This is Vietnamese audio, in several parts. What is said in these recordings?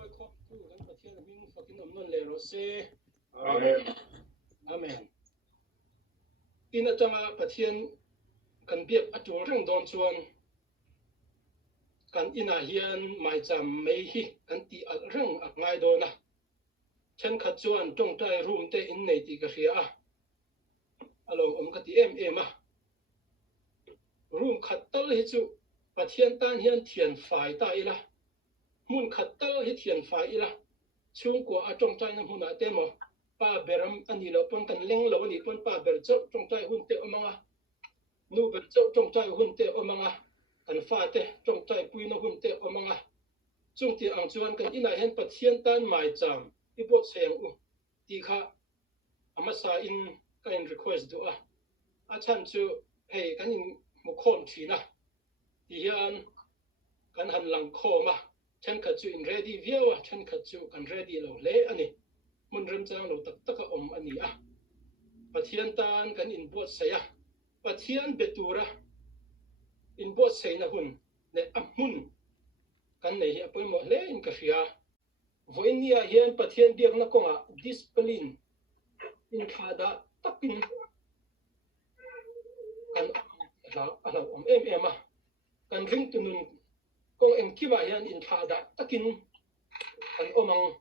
poi khop tu kan pathian hing fakin omnon le ro se Amen. amen ina tanga pathian kan biak atur rang don chuan kan ina hian mai cham mei hi kan ti al rang a ngai dona chen khat chuan tong tai room te in nei ti ka hria a along om ka ti em a room khat tal hi chu pathian tan hian thian fai ta ila mun khat tal hi thian fai ila chung ko a tong tai na huna te mo pa beram ani lo pon kan leng lo ni pon pa ber chau tong tai hun te omanga nu ber chau tong tai hun te omanga kan fa te tong tai pui na hun te omanga chung ti ang chuan kan ina hen pathian tan mai cham i bot seng u ti kha ama sa in kan request do a chan chu hei kan in mu khom thina ti hian kan han lang khoma chen kha chu in ready viawa chen kha chu kan ready lo le ani mun rem chang lo tak tak om ani a pathian tan kan in bot saya pathian betura in bot sei na hun ne amun kan nei hi apoi mo le in ka hria voinia hian pathian biak na konga discipline in khada takin kan ala om em a kan ring tunun kong em kiwa hian in khada takin kan omang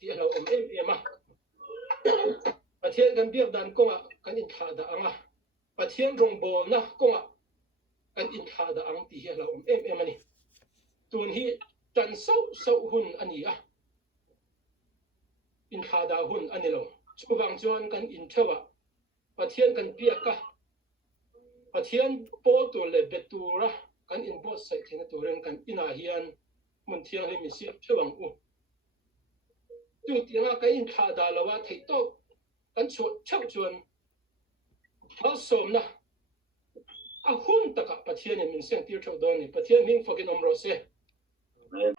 ti ala om em a pathian kan biak dan konga kan in khada anga pathian rong bol na konga kan in khada ang ti ala om em ani tun hi tan sau hun ani a in khada hun ani lo chuwang chuan kan in thewa pathian kan biak ka pathian po tu le betura kan in bot sai thina turen kan ina hian mun thiang hi mi si thewang u tu tinga kan in khada lawa thei to kan chot chau chuan mal som na a hun taka pathian min seng tir thau don ni pathian hing fakin omro se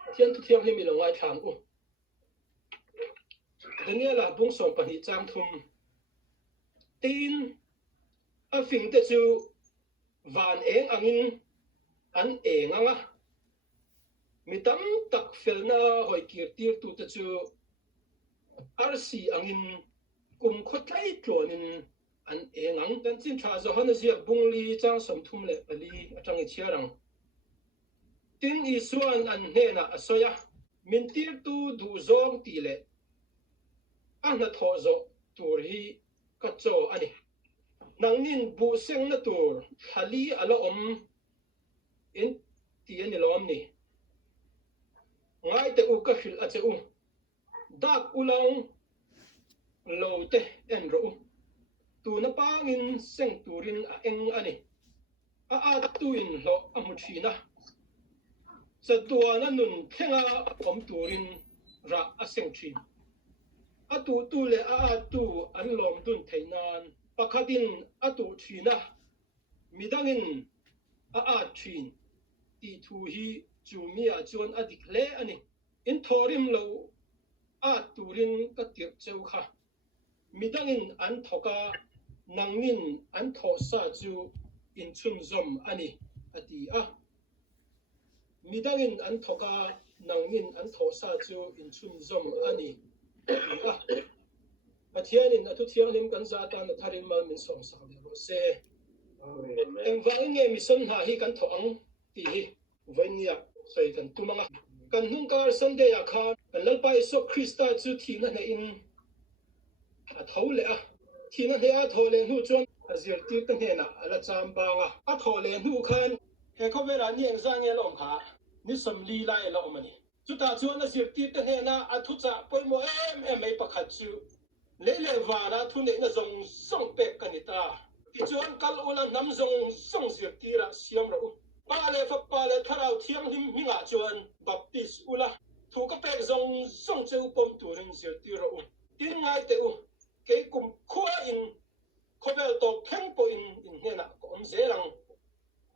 pathian tu thiang hi mi lo ngai thang u Daniela bung som pani chang thum tin a fing te chu van eng angin an enganga mitam tak felna hoi kir tir tu te chu arsi angin kum khotlai tlonin an engang kan chin tha zo han zia bungli chang som thum le pali atang i chiarang tin i suan an hena asoya min tir tu du zong ti le ana tho zo tur hi ka cho ani nangnin bu seng na tur thali ala om in ti ani lom ni ngai te u ka hil a che u dak ulang lo te en ro tu na pangin seng turin a eng ani a tuin lo amuthina sa tua na nun thenga om turin ra a seng thin a tu le a tu an lom dun theinan pakhatin a tu thina midangin a thin ti thu hi chumia chuan a dikle ani in thorim lo a turin ka tir cheu kha midangin an thoka nangnin an thosa chu in chun zom ani ati a midangin an thoka nangnin an thosa chu in chun zom ani pathianin atu thianglim kan zata na tharin mal min som sak le ro se em wang nge mi son ha hi kan tho ang ti hi vania sai kan tumanga kan hungkar sunday a kha kan lalpai so krista chu thina na in a thole a thina he a thole hu chon azir ti kan he na ala cham banga a thole hu khan he khovera ni eng zang el om kha ni som li lai la omani chuta chuan a sir ti kan he na a thu cha poimo em ei pakhat chu lele wara thu ne na zong song pek kanita ti chuan kal ula nam zong song sir tira siam ro pale fa pale tharau thiang him hinga chuan baptist ula thu ka pek zong song cheu pom turin sir tira u tin ngai te u ke kum khua in khovel to theng po in hena ko om zelang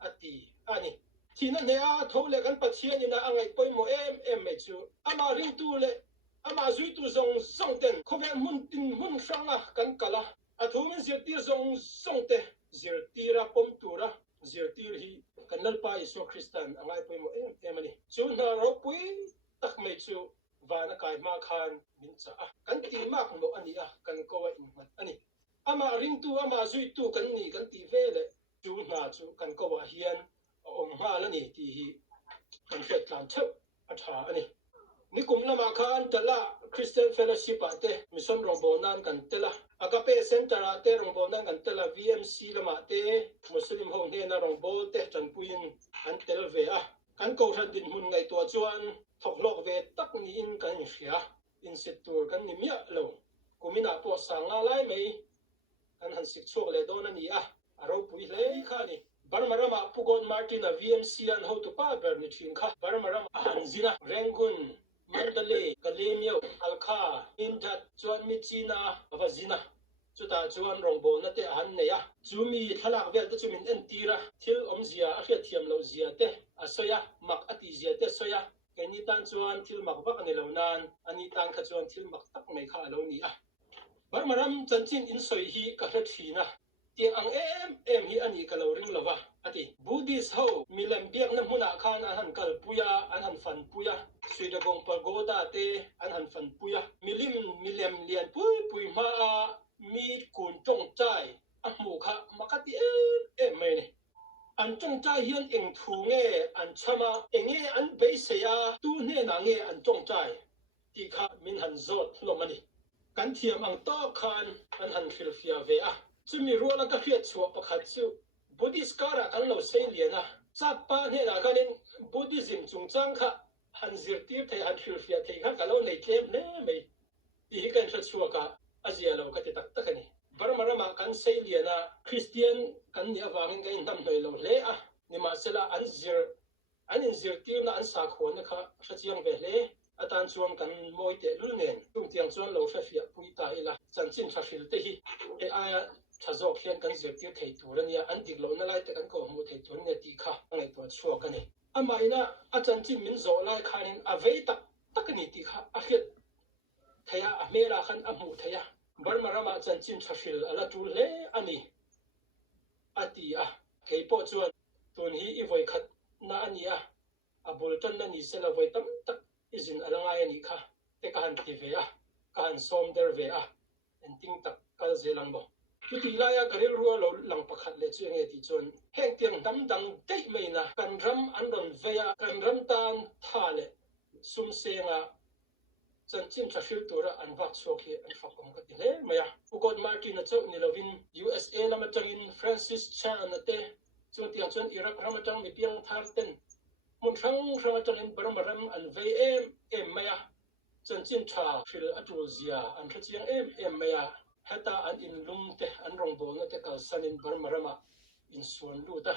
ati ani thina ne a thole kan pathian ina angai poimo em me chu ama ring tu le ama zui tu zong song ten khovel mun tin mun franga kan kala athumin zir tir zong song te zir tira pom tura zir tir hi kan lalpa iso kristan angai poimo em ani chu na ro pui tak me chu vana kai ma khan min cha kan ti mak mo ani kan ko in man ani ama ring tu ama zui tu kan ni kan ti vele chu na chu kan ko wa hian om ha la ni ti hi kan fet tlan cheu atha ani ni kum lama khan tala Christian Fellowship ate mission rombonan kan tela agape center ate rombonan kan tela VMC lama te muslim ho ne na rombo te chan puin kan tel ve kan ko than din mun ngai to chuan thoklok ve tak ni in kan hria in situr kan ni mia lo kumina po sanga lai mei kan han sik chok le don ani aro pui le kha ni barmarama pugon martin VMC an ho to pa ber ni thin kha barmarama hanzina rengun Mandalay, Kalimyo, Alkha, Indat, Chuan Michina, Avazina. Chuta Chuan Rongbo na te han ne Chumi thalak vel te chumin entira thil omzia a hria thiam lo zia te asoya mak ati zia te soya keni tan chuan thil mak bak ani lo nan ani tan kha chuan thil mak tak mai kha lo ni barmaram chanchin in soi hi ka hret thina ti ang em hi ani ka lo ring lova ati buddhist ho milem biak na huna khan an han kal puya an han fan puya suidagong pagoda te an han fan puya milem lian pui ma mi kun tong chai a mu kha makati em mai ni an tong chai hian eng thu nge an chama enge an be se ya tu ne na nge an tong chai ti kha min han zot lo mani kan thiam ang to khan an han fil fia ve chumi ruala ka hriat chhuah pakhat chu buddhist kara kan lo sei liana chapa ne na kanin buddhism chungchang kha han zirtir thei han fil fia thei kha kalo nei tlem ne mei ti kan hriat chhuah ka azia lo ka ti tak tak ani barmarama kan sei liana christian kan ni awangin kai nam noi lo hle ni ma sela an in zirtir na an sa khon na kha hrachiang ve hle atan chuan kan moi te lul nen tung tiang chuan lo hra fia pui ta ila chanchin thra fil te hi e aya thazok hian kan zirtir thei turania an dik lo na lai te kan ko mu thei tur ne ti kha angai to chuak ani ama ina a chanchin min zo lai khanin a vei tak ni ti kha a hriat theya a mera khan a mu theya barmarama chanchin thra fil ala tul le ani ati keipo chuan tun hi i voi khat na ani a bul tan na ni sela voi tam tak izin alangai ani kha te ka han ti ve ka han som der ve en ting tak kal zelang bo tu ti la ya karil ruwa lo lang pakhat le chu nge ti chon heng tiang dam dang dei mai na kan ram an ron ve kan ram tan tha le sum senga chanchin trafil tura an vak chok hi an fakom ka ti le maya ukod martin na chau ni lovin USA lama tangin Francis Chan ate chu tiang chon Iraq rama tang mi piang thar ten mun rang tangin barmaram an ve em maya chanchin tha fil atul zia an thachiang em maya heta an in lum te an rong bol na te kal sanin barmarama in suan lu ta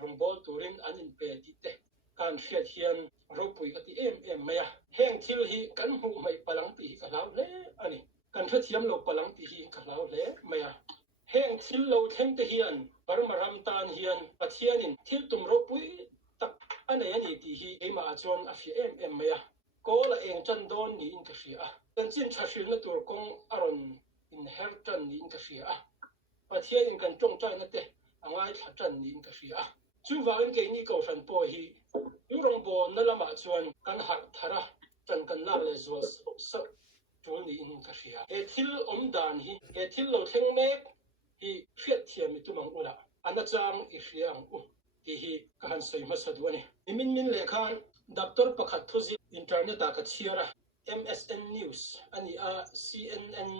rong bol turin an in pe ti te kan hriat hian ropui ka ti em maya heng thil hi kan hu mai palang ti hi ka lau le ani kan thathiam lo palang ti hi ka lau le maya heng thil lo thleng te hian barmaram tan hian pathianin thil tum ropui tak ane ani ti hi ema chon a fi em maya ko la eng chan don ni in ka hria chanchin thafil na tur kong aron in hertan ni in ka hria pathianin kan tong chai na te angai thatan ni in ka hria chu wangin ke ni ko fan po hi yurong bo na lama chuan kan har thara chan kan la le zo so tu ni in ka hria e thil om dan hi e thil lo thleng me hi hriat thiam mi tumang ula anachang i hriang ti hi kan soi ma sadu ani min le khan doctor pakhat thuzi internet ta ka chiara MSN news ani CNN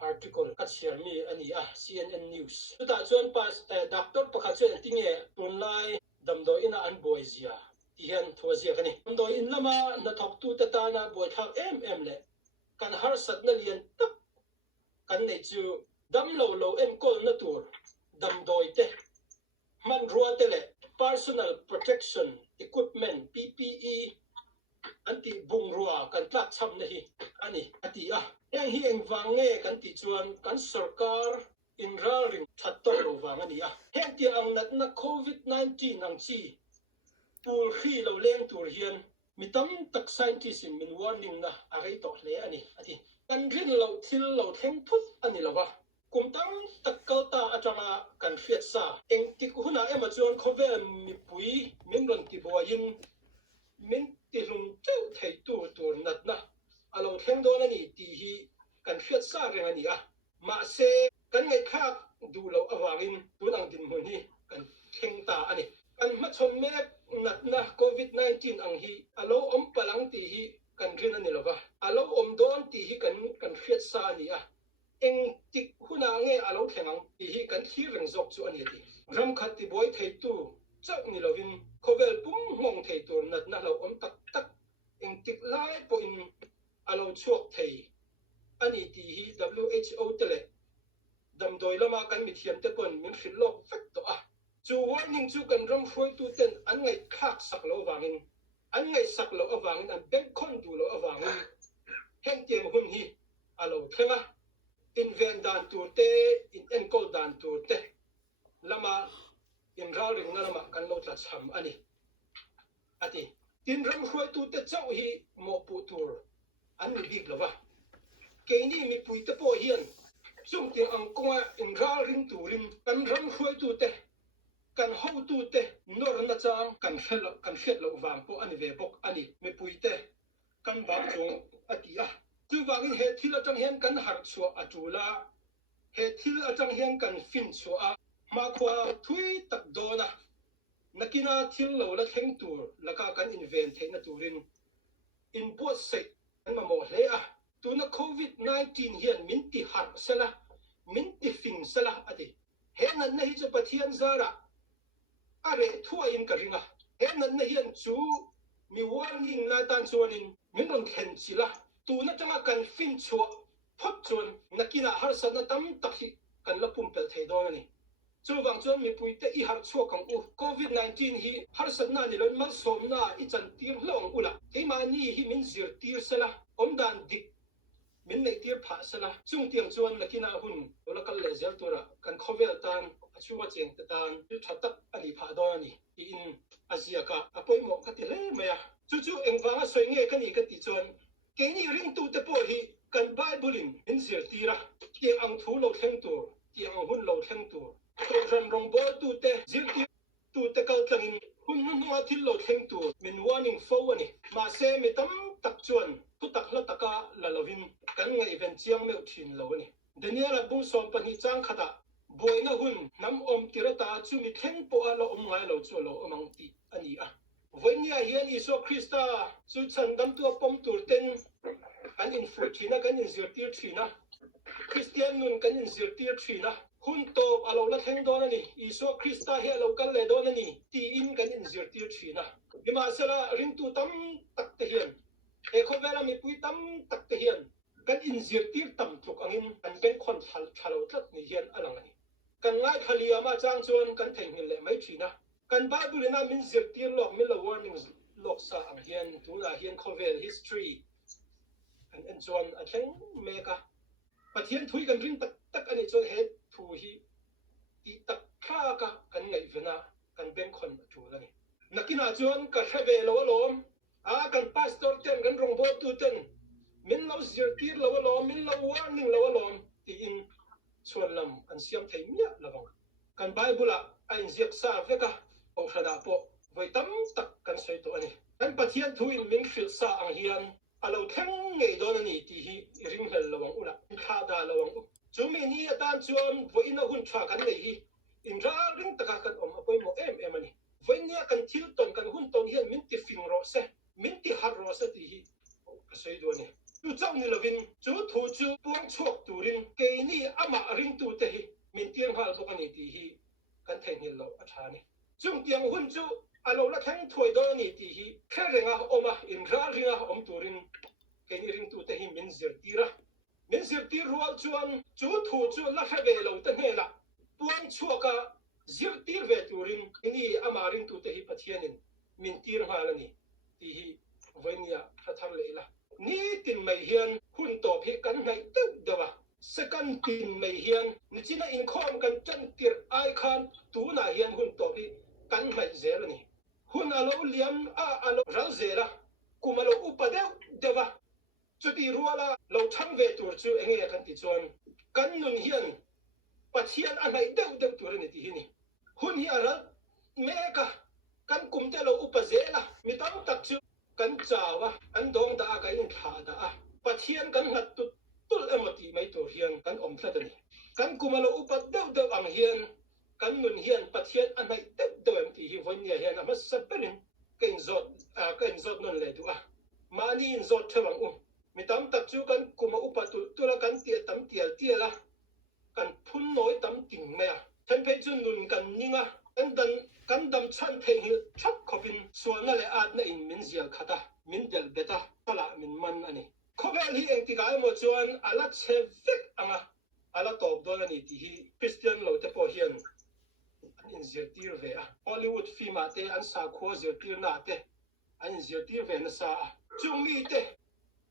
article ka chiar mi ani CNN news ta chuan pas doctor pakhat chuan tinge tunlai damdo ina an boy zia hian thozia kani damdo in lama na thok tu ta na boy thak em le kan har sat na lian tak kan nei chu dam lo en kol na tur damdoi te man ruwa te le personal protection equipment PPE anti bung ruwa kan tlak cham na hi ani ati yang hi eng wange kan ti chuan kan sarkar in ring thatto lo wang ani heng ti ang nat na COVID-19 ang chi pul khi lo leng tur hian mitam tak scientist in min warning na agai to hle ani ati kan rin lo thil lo theng phut ani lawa kumtang takkalta atanga kan fiat sa eng tik huna ema chuan khovel mi pui min ron ti boyin min ti lum cheu thei tur nat na theng do na ni ti hi kan fiat sa reng ani a ma se kan ngai khak du lo awangin tunang din mun hi kan theng ta ani kan ma chom me nat na covid 19 ang hi alo om palang ti hi kan rin ani lova alo om don ti hi kan fiat sa ani a eng tik huna nge alo thengang ti hi kan thi reng zok chu ani ti ram khat ti boy thei tu chak ni lovin khovel pum mong thei tur nat na lo om tak tak eng tik lai po in alo chuak thei ani ti hi WHO tele dam doi lama kan mi thiam te kon min fil lok fek to a chu warning chu kan ram foi tu ten an ngai khak sak lo wangin an ngai sak lo awangin an bek khon du lo awangin heng tiam hun hi alo thenga in ven dan tur te in enkol dan tur te lama in ral ring na lama kan lo tla cham ani ati tin ram foi tu te chau hi mo pu tur an mi big lova ke ni mi pui te po hian chung tiếng ang konga in ral ring turin kan ram khoi tu te kan ho tu te nor na chang kan fet lo wang po ani ve bok ani me pui te kan ba chung atia chu wangin he thil atang hian kan har chua atula he thil atang hian kan fin chua ma khwa thui tak dona nakina thil lo la theng tur laka kan invent theina turin in bo se kan ma mo hle a tuna covid 19 hian min ti har sela min ti fing sela ati he nan na hi chu pathian zara are thua in ka ringa he nan na hian chu mi warning na tan chuanin min ron khen chila tuna tanga kan fin chua phot chuan nakina har sana tam takhi kan la pum pel thei don ani chu wang chuan mi pui te i har chua kang u covid 19 hi har sana ni lon mal som na i chan tir hlong ula ke ma ni hi min zir tir sela om dan dik min nei tir pha sala chung tiang chuan lakina hun local lezel tura kan khovel tan achunga cheng ta tan thatak ani pha don ani ti in azia ka apoi mo ka ti le maya chu chu engwanga soi nge ka ni ka ti chuan ke ni ring tu te po hi kan bible in in zir tira tiang ang thu lo thleng tur tiang ang hun lo thleng tur to ran rong bo tu te zir ti tu te kal tlangin hun hunga thil lo thleng tur min warning fo ani ma se mi tam tak chuan tu tak la taka la lovin kan ngai event chiang meu thin lo ni daniel abung som pani chang khata boina hun nam om tirata chu mi thleng po ala om ngai lo chu lo amang ti ani a voinia hian iso krista chu chan dam tu pom tur ten an in fu thina kan in zir tir thina christian nun kan in zir tir thina hun top alo la thleng don ani iso krista he lo kal le don ani ti in kan in zir tir thina bima sala ring tu tam tak te hian e khovela mi pui tam tak te hian kan in zir tir tam tuk angin kan ben khon thalo tlat ni hian alang ani kan ngai khalia ma chang chuan kan theng hin le mai thina kan bible na min zir tir lok min lo warnings lok sa ang hian tu la hian khovel history kan en chuan a thleng meka pathian thui kan ring tak tak ani chuan he thu hi ti tak kha ka kan ngai vena kan ben khon thu lani nakina chuan ka thave lo lom kan pastor ten kan rong bo tu ten min lo zir tir lo lom min lo warning lo lom ti in chuan lam kan siam thei mia lawang kan bible a in ziak sa veka o thada po voi tam tak kan soi to ani kan pathian thu in min fil sa ang hian alo theng ngei don ani ti hi ring hel lawang ula kha da lawang chu me ni atan chuan voi na hun tha kan nei hi in ra ring taka kan om apoi mo em ani voi nia kan thil ton kan hun ton hian min ti fing ro se min ti har ro se ti hi ka soi do ni tu chau ni lovin chu thu chu puang chuak turin ke ni ama ring tu te hi min tiang hal bok ani ti hi kan thei ni lo a tha ni chung tiang hun chu alo la thang thoi do ni ti hi kherenga oma in ra ringa om turin ke ni ring tu te hi min zir tir rual chuan chu thu chu la khave lo ta ne la puang chuaka zir tir ve turin ni ama ring tu te hi pathianin min tir halani ti hi voinia thatar leila ni tin mai hian hun to phi kan ngai tu dawa second tin mai hian ni china in khom kan chan tir ai khan tu na hian hun to phi kan ngai zel ni hun alo liam alo ral zela kumalo upadeu dawa chuti ruala lo thang ve tur chu enge kan ti chuan kan nun hian pathian a ngai deu tur ni ti hi ni hun hi ara meka kan kumte lo upazela mi tam tak chu kan chawa an dong da ka in tha da pathian kan hat tu tul emoti mai tur hian kan om thlatani kan kumalo upat deuh ang hian kan nun hian pathian anai deuh em ti hi vonia hian ama saperin kain zot non le du a mani in zot thewang mitam tak chu kan kuma upatu tula kan tia tam tiala kan phun noi tam ting me a than pe chu nun kan ninga kan dam chan thei hi thak khopin suana le at na in min zial khata min del beta pala min man ani khovel hi eng ti ga mo chuan ala chevek anga ala top don ani ti hi Christian lo te po hian an in zirtir ve a Hollywood film ate an sa kho zirtir na te an zirtir ve na sa chung mi te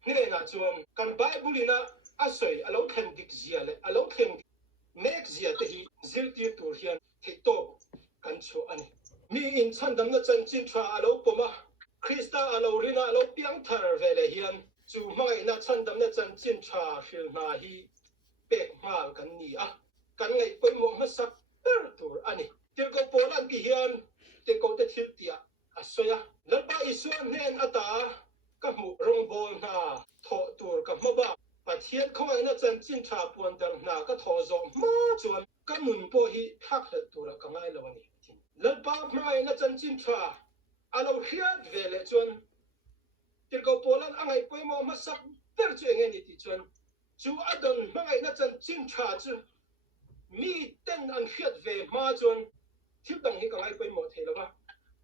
nghe na chuan kan Bible ina asoi alo thlen dik zia le alo thlen mek zia te hi zirtir tur hian thei to kan chu ani mi in chandam na chan chin thra alo poma Krista alo rina alo piang thar ve le hian chu mai na chandam na chan chin thra hil na hi pek mal kan ni a kan ngai poi mo ma sak per tur ani tir ko polan ki hian te ko te thil tia asoya lalpa isuan nen ata ka mu rong bol na tho tur ka maba pathian khoi na chan chin tha puan dang na ka tho zo ma chuan ka mun po hi thak le tur ka ngai lo ani lalpa mai na chan chin tha alo hiat vele chuan tir ko polan angai poi mo ma sak per chu enge ni ti chuan chu adon mai na chan chin tha chu mi ten an hiat ve ma chuan thil dang hi ka ngai poi mo thela ba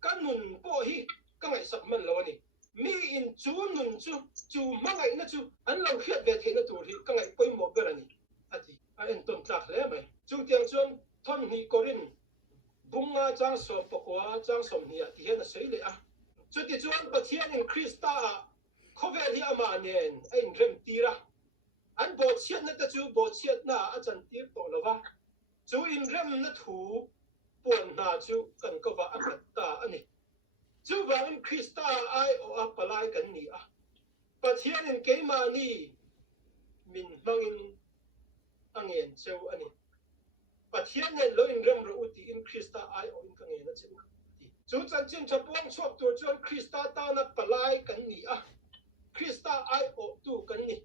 kan nun po hi ka ngai sak man lo ani mi in chu nun chu mangai na chu an lo hiat ve thena tur hi ka ngai poi mo ber ani ati a en ton tlak le mai chu tiang chuan thon hi korin bunga chang som pokwa chang som hi ti hen a sei le a chu ti chuan pathian in Krista a khovel hi ama nen ein rem tira an bo chiat na ta chu bo chiat na a chan tir to lova chu in rem na thu pon na chu kan ko wa akat ta ani chu wangin Krista ai o apalai kan ni a pathian in keima ni min mangin angen cheu ani pathian nen lo in rem ro uti in Krista ai o in kangen na cheu chu chan chin chapong chok tu chuan Krista ta na palai kan ni a Krista ai o tu kan ni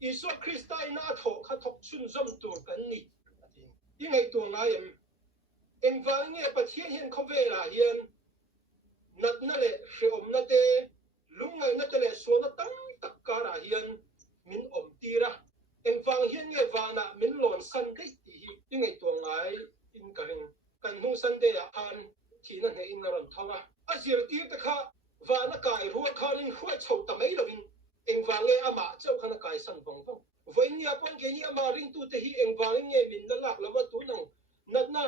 iso Krista ina tho kha thok chun zom tur kan ni ti ngai tu ngai em wang nge pathian hian khovela hian nat na le hreom na te lungai na te le so na tam tak kara hian min om tira em wang hian nge wana min lon san dei ti ti ngai tu ngai in karing kan hu san de a han thi na ne in ron thawa azir tir ta kha wana kai ruwa khanin huwa chho ta mai lovin em wang nge ama chau khana kai san vong vong voin nia pon ke ni ama ring tu te hi em wang nge min na lak lawa tu nang nat na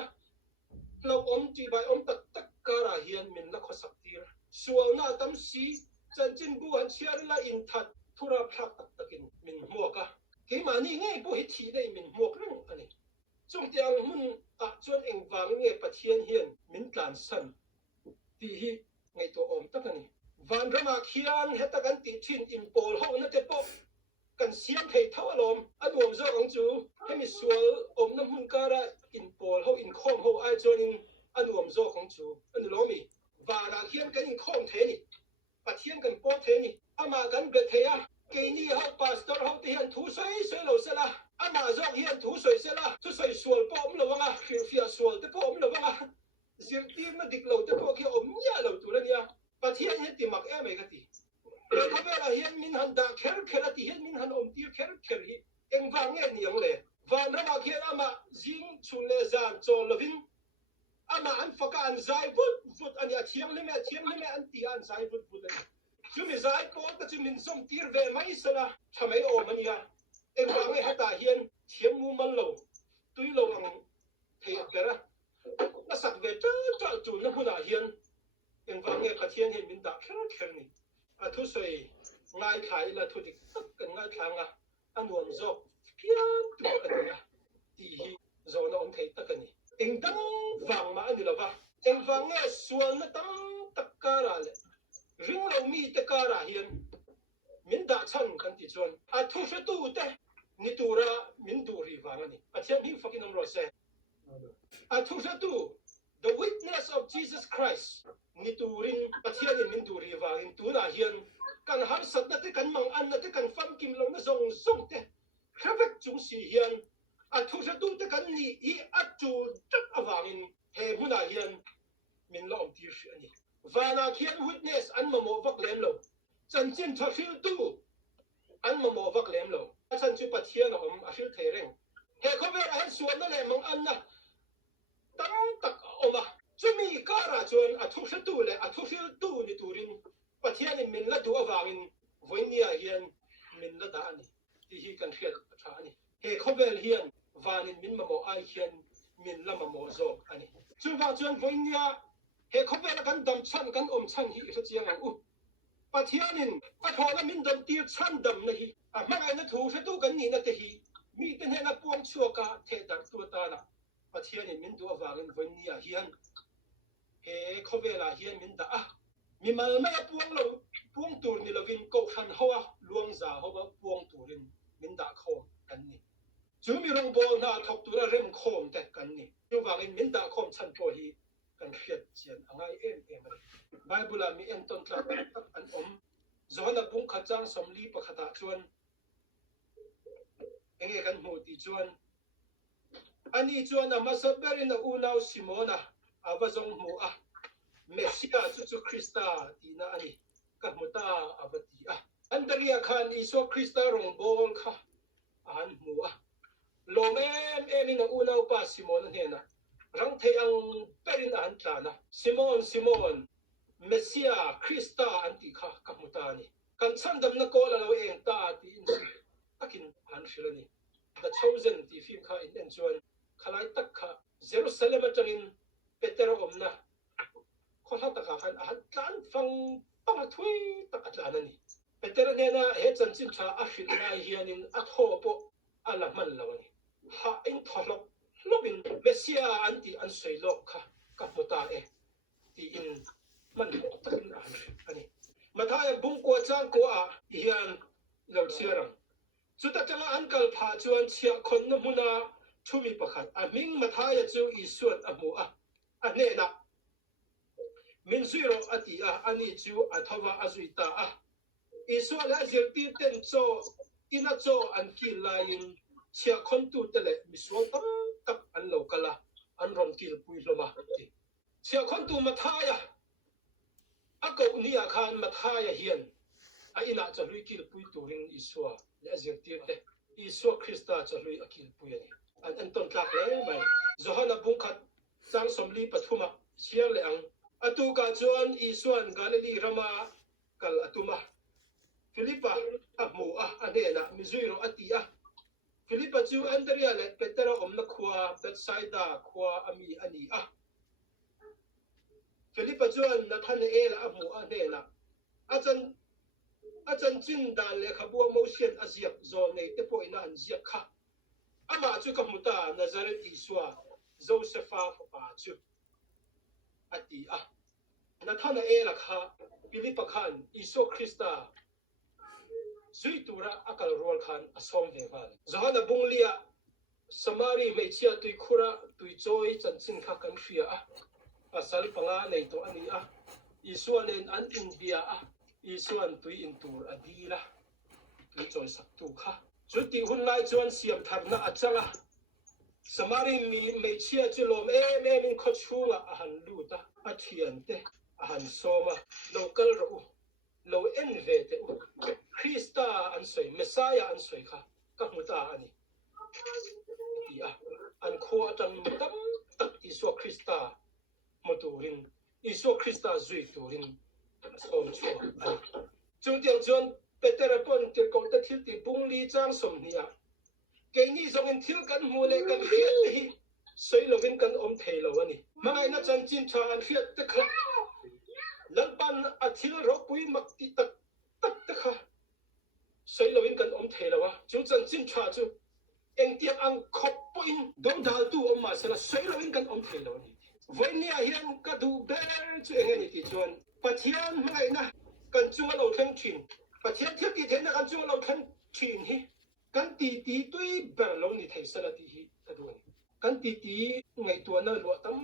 lo om ti bai om tak tak kara hian min la khosak tir sual na tam si chan chin bu han chiar la in that thura phak tak takin min muaka ke mani nge po hi thi dei min muak reng ani chung tiang mun a chuan eng wang nge pathian hian min tlan san ti hi ngai to om tak ani van rama khian heta kan ti thin in pol ho na te po kan siam thei thawalom anuam zo ang chu hemi sual om na mun kara in pol ho in khom ho ai chuan in anuam zo khong chu anu lomi vana khian kan in khom the ni pathian kan po the ni ama kan be theya ke ni ho pastor ho ti hian thu soi lo sela ama zo hian thu soi sela thu soi sual po om lo wanga fia sual te po om lo wanga zir ti na dik lo te po ki om nya lo tu la nia pathian he ti mak em ka ti ko bela hian min han da kher ti hian min han om tir kher hi eng wang nge niang le van rama khian ama jing chun le zan chol lovin ama an faka an zai vut ani thiam le me an ti an zai vut ani chu mi zai po ta chu min som tir ve mai sala thamai o mania eng wang nge hata hian thiam mu man lo tui lo ang thei akera na sak ve cha chu na huna hian eng wang nge pathian hian min da kher ni a thu soi ngai khai la thu dik tak kan ngai thanga anuam zo pian tu ania ti hi zo na om thei takani eng dang wang ma ani lova eng wang nge sual na tam tak kara le ring lo mi te kara hian min da chan kan ti chuan a thu se tu te ni tura min du ri wang ani a thiam hi fucking am ro se a thu se tu the witness of Jesus Christ ni turin pathian min du ri wang in tu na hian kan har sat na te kan mang an na te kan fam kim lo na zong te khavek chung si hian a thu sa tu te kan ni hi a chu tak awangin he huna hian min lo om tir hri ani vana khian witness an mamo vak lem lo chan chin tha fil tu an mamo vak lem lo chan chu pathian om a fil thei reng he khover an suan na le mang an na tam tak oma chumi kara chuan a thu sa tu le a thu fil tu ni turin pathian in min la du awangin voinia hian min la da ani ti hi kan hriat tha ani he khovel hian vanin min mamo ai hian min la mamo zo ani chu wa chuan voinia he khovel kan dam chan kan om chan hi sa chiang ang u pathianin a thola min dam tir chan dam na hi a mangai na thu sa tu kan ni na te hi mi ten he na puang chuaka the dar tu ta na pathianin min du awangin voinia hian he khovela hian min da a mi mal mai puang lo puang tur ni lovin ko khan hoa luang za hoa puang turin min da khom kan ni chu mi rong bol na thok tur a rem khom te kan ni chu wangin min da khom chan po hi kan khiat chian angai em bible mi en ton tla tak an om zona pung khachang somli pakhata chuan enge kan mu ti chuan ani chuan a masaberin na unaw simona avazong mu a Mesia chu Krista tina ani kahmuta avati a andaria khan iso Krista rong bol kha an mu a lomem emina unaw pa simon hena rang theyang perin an tlana simon Mesia Krista anti kha kahmuta ni kan chandam na ko la lo eng ta ti in akin han shilani the chosen ti film kha in chuan khalai tak kha Jerusalem atangin petero omna khola ta khan a tlan fang pang thui tak atlan ani petero nena he chanchin tha a hrit lai hianin a tho po ala man lo ni ha in tholop lobin Mesia anti an soilok kha kahmuta e ti in man takin ani mathaya bung ko chang ko a hian lo chiarang chuta changa ankal pha chuan chia khon na huna thumi pakhat a ming mathaya chu isuat a mu a ane na min zero ati a ani chu athawa azuita a isuat la zirti ten cho ina cho an ki lain chia khon tu tele miswang tam tak an lo kala an ron kil pui loma chia khon tu mathaya ako niya khan mathaya hian a ina chalui kil pui turin iswa le zirti te iswa Krista chalui akil pui ani an ton tlak le mai zohana bungkhat chang somli pathuma siar le ang atu ka chuan iswan Galilee rama kal atuma Philippa amu a anena mizuiro atia Philippa chu Andrea le Petero omna khwa Bethsaida khwa ami ani a Philippa chuan Nathanael amu anena achan chin dan le khabua motion aziak zon nei te po ina an ziak kha ama chu kamuta Nazareth iswa Josepha pa chu ati a Nathanael kha Philippa khan iso Krista zuitura akal rol khan asom vewan zohana bunglia samari meichia tui khura tui choi chanchin kha kan hria a pasal panga nei to ani a isuanen an india a isuan tui intur adila tui choi saktu kha chuti hunlai chuan siam tharna achanga samari mi meichia chulom em in khochunga a han luta a thiante a han soma local ro lo envete Krista an soi Messiah an soi kha kahmuta ani tia an kho atang tam tak iso Krista moturin iso Krista zui turin som chu ani chung tiang chuan Peter pon te ko ta thil ti bungli chang somnia ke ni zong in thil kan mu le kan hiat hi soi lovin kan om thei lo ani mangai na chan chin tha an hiat te kha lalpan athil ro pui makti tak te kha soi lovin kan om thei lo wa chu chan chin tha chu eng tiang ang khop poin dom dal tu om ma sala soi lovin kan om thei lo ni voinia hian ka du ber chu eng ani ti chuan pathian mangai na kan chunga lo thang thin pathian thiat ti thena kan chunga lo thang thin hi kan ti tui ber lo ni thei sala ti hi ka du ni kan ti ngai tu na lo tam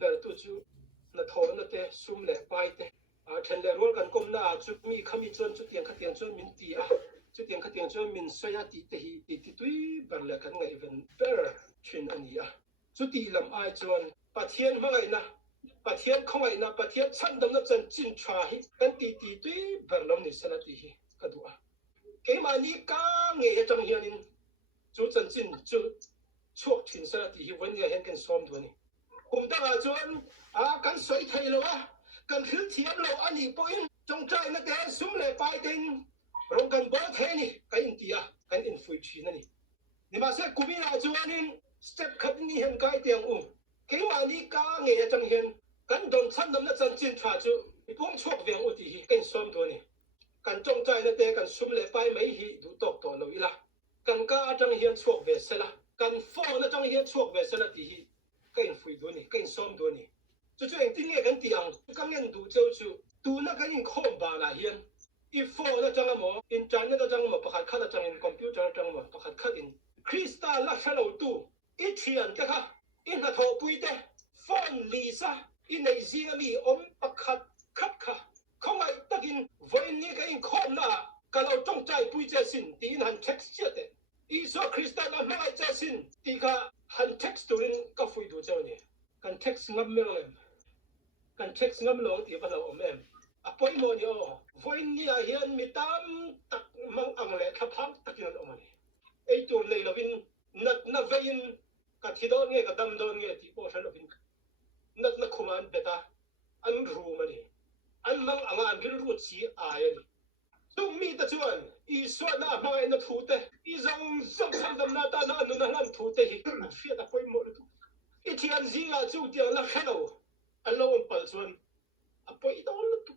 ber tu chu na tho na te sum le pai te then le rol kan kom na chu mi khami chon chu tiang kha tiang chon min ti chu tiang kha tiang chon min soya ti te hi ti tui bar le kan ngai ven ber chin ani chu ti lam ai chon pathian mangai na pathian khongai na pathian chan dam na chan chin thwa hi kan ti tui bar lam ni sana ti hi ka du ke ma ni ka nge chang hian in chu chan chin chu chuak thin sana ti hi wan ya hen kan som du ni da chon kan soi thai lo kan khil thiam lo ani poin trong trai na te sum le pai tin rong kan bol the ni kan in tia kan in fui thi na ni ma se kumi la chuanin step khat ni hen kai tiang ke ma ni ka nge chang hian kan don chan dam na chan chin thwa chu ipong chok veng u ti hi kan som do ni kan trong trai na te kan sum le pai mai hi du tok to lo ila kan ka chang hian chok ve sela kan fo na chang hian chok ve sela ti hi kan fui do ni kan som do ni chu anh tin nghe kan tiang kan ngen du cheu chu tu na kan in khom ba la hian i fo na chang mo internet na chang mo pakhat kha na chang in computer chang mo pakhat kha in krista la shalo tu i thian ka kha in na tho pui te phone lisa in nei zinga mi pakhat khat kha không ai takin voi ni ka in khom na ka lo tong chai pui che sin ti in han text che te i so krista na mai che sin ti ka han text turin ka fui du cheu ni kan text ngam me lo kan text ngam lo ti ba lo em apoi mo ni voi ni a hian mi tam tak mang ang le tha phang takin o mani ei tur nei lovin na vein ka thidon nge ka dam don nge ti po shan lovin na khuman beta an ru mani an mang anga an ril ru chi a yani tung mi ta chuan i so na mai na thu te i zong zong sam dam na ta na nu na lan thu te hi fia ta poi mo lu i thian zinga chu tiang la khelo alone pal chuan apoi don la tu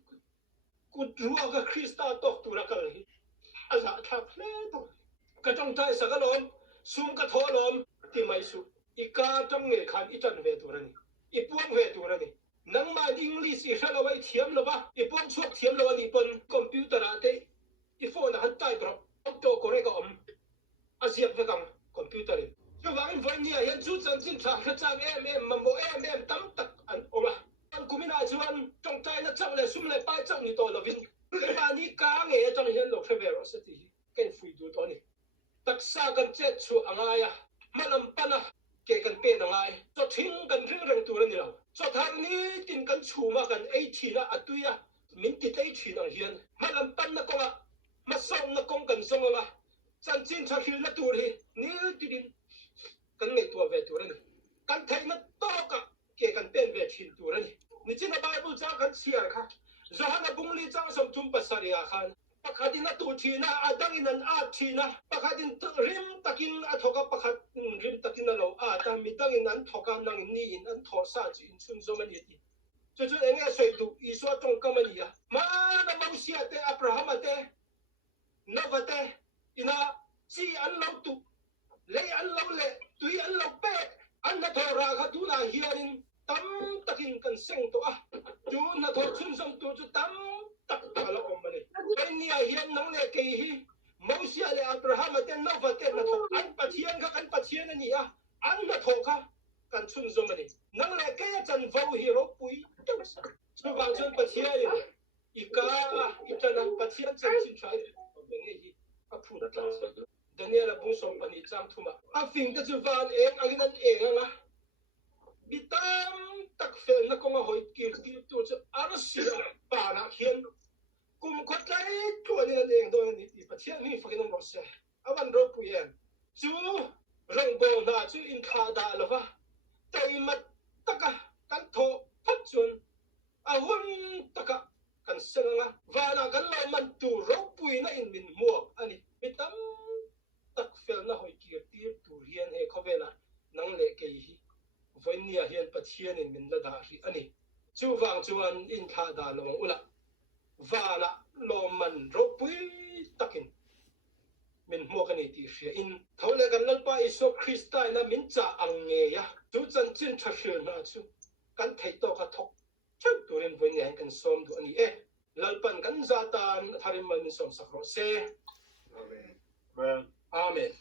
ku ruwa ka krista tok tu ra kal hi aza thak hle to ka tong tai sa galom sum ka tholom ti mai su i ka tong nge khan i chan ve tu ra ni i puang ve tu ra ni nang ma english i hla wai thiam lo ba i pon chuak thiam lo ni pon computer ate i phone han tai bro to correct aziak ve kam computer in chu wa in voi ni a hian chu chan chin tha kha chang em ma mo em tam tak an oma an kumina chuan trong tai na chang le sum le pai chang ni to lovin ke ba ni ka nge chang hian lo khre ve ro se ti ken fui du to ni taksa kan che chu angaya malam pana ke kan pe na ngai cho thing kan ring rang tu ni lo cho thar ni tin kan chu ma kan ei thi na atuya min ti tei thi na hian malam pan na ko ma som na kong kan song la chan chin tha hil na tu ri ni ti din kan ngai tu ve tu ni kan thai na to ka ke kan pen ve thin tu ni ni chin bible cha kan siar kha zohana bungli chang som tum pasaria khan pakhatin na tu thina adangin an a thina pakhatin rim takin athoka pakhat rim takin lo a ta midangin an thoka nang ni in an tho sa chi in chun zo mani ti chu chu enge soi du iswa tong kamani ya ma na mausia te abraham te novate ina chi an lo tu le an lo le tui an lo pe an na thora kha tu na hianin tam takin kan seng to chu na tho chun som tu chu tam tak ala om mani ai ni a hian nang le ke hi mausia le abraham te novate na tho an pathian kha kan pathian ani an na tho kha kan chun zo mani nang le ke chan vo hi ro pui chu wang chun pathian i ka i chana pathian chan chin chai nge hi a phu da Daniel bung som pani chang thuma a fing ta chu van eng angin an eng anga bitam tak fel na konga hoi kir tu chu arasia pa na hian kum khot lai tu ni an eng do ni ti pathian ni fakin ro se awan ro pu yen chu rang bo na chu in kha da lova tai mat taka kan tho phat chun a hun taka kan senga wala kan lo man tu ro pui na in min muak ani bitam tak fel na hoi kir tir tu hian he khovela nang le ke hi voinia hian pathian in min la da ri ani chu wang chuan in kha da lo ula wala lo man ro pui takin min mo kan ti ria in thole kan lan pa iso krista na min cha ang nge ya chu chan chin tha hil na chu kan thei to ka thok chu turin voinia kan som du ani lalpan kan zatan tharim man som sakro se amen amen